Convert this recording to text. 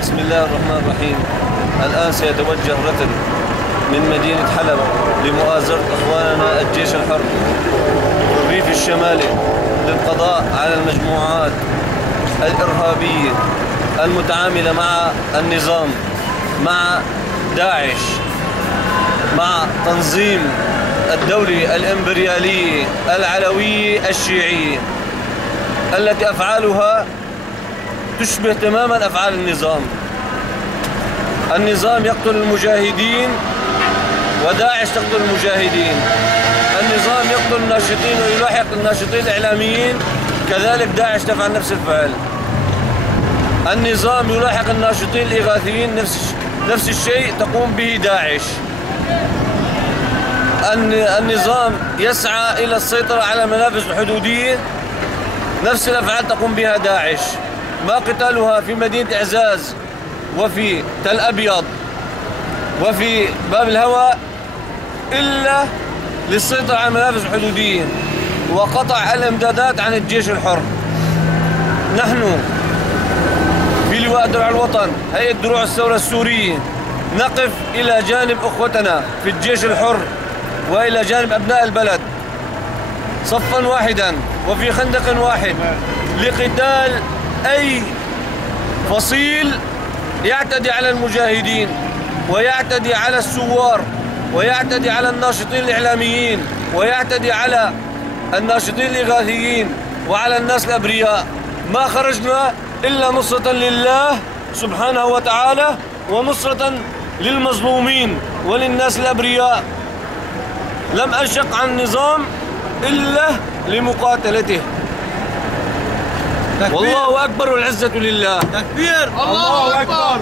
بسم الله الرحمن الرحيم. الآن سيتوجه ركن من مدينة حلب لمؤازرة إخواننا الجيش الحر في الريف الشمالي للقضاء على المجموعات الإرهابية المتعاملة مع النظام، مع داعش، مع تنظيم الدولة الإمبريالية العلوية الشيعية التي أفعالها تشبه تماما أفعال النظام. النظام يقتل المجاهدين وداعش تقتل المجاهدين. النظام يقتل الناشطين ويلاحق الناشطين الإعلاميين، كذلك داعش تفعل نفس الفعل. النظام يلاحق الناشطين الإغاثيين، نفس الشيء تقوم به داعش. النظام يسعى إلى السيطرة على المنافذ الحدودية، نفس الأفعال تقوم بها داعش. ما قتالها في مدينة إعزاز وفي تل أبيض وفي باب الهوى إلا للسيطرة على المنافذ الحدودية وقطع الإمدادات عن الجيش الحر. نحن في لواء درع الوطن هيئة دروع الثورة السورية نقف إلى جانب أخوتنا في الجيش الحر وإلى جانب أبناء البلد صفا واحدا وفي خندق واحد لقتال أي فصيل يعتدي على المجاهدين ويعتدي على الثوار ويعتدي على الناشطين الإعلاميين ويعتدي على الناشطين الإغاثيين وعلى الناس الأبرياء. ما خرجنا إلا نصرة لله سبحانه وتعالى ونصرة للمظلومين وللناس الأبرياء. لم أنشق عن النظام إلا لمقاتلته. تكبير. والله أكبر والعزة لله. تكبير. الله أكبر.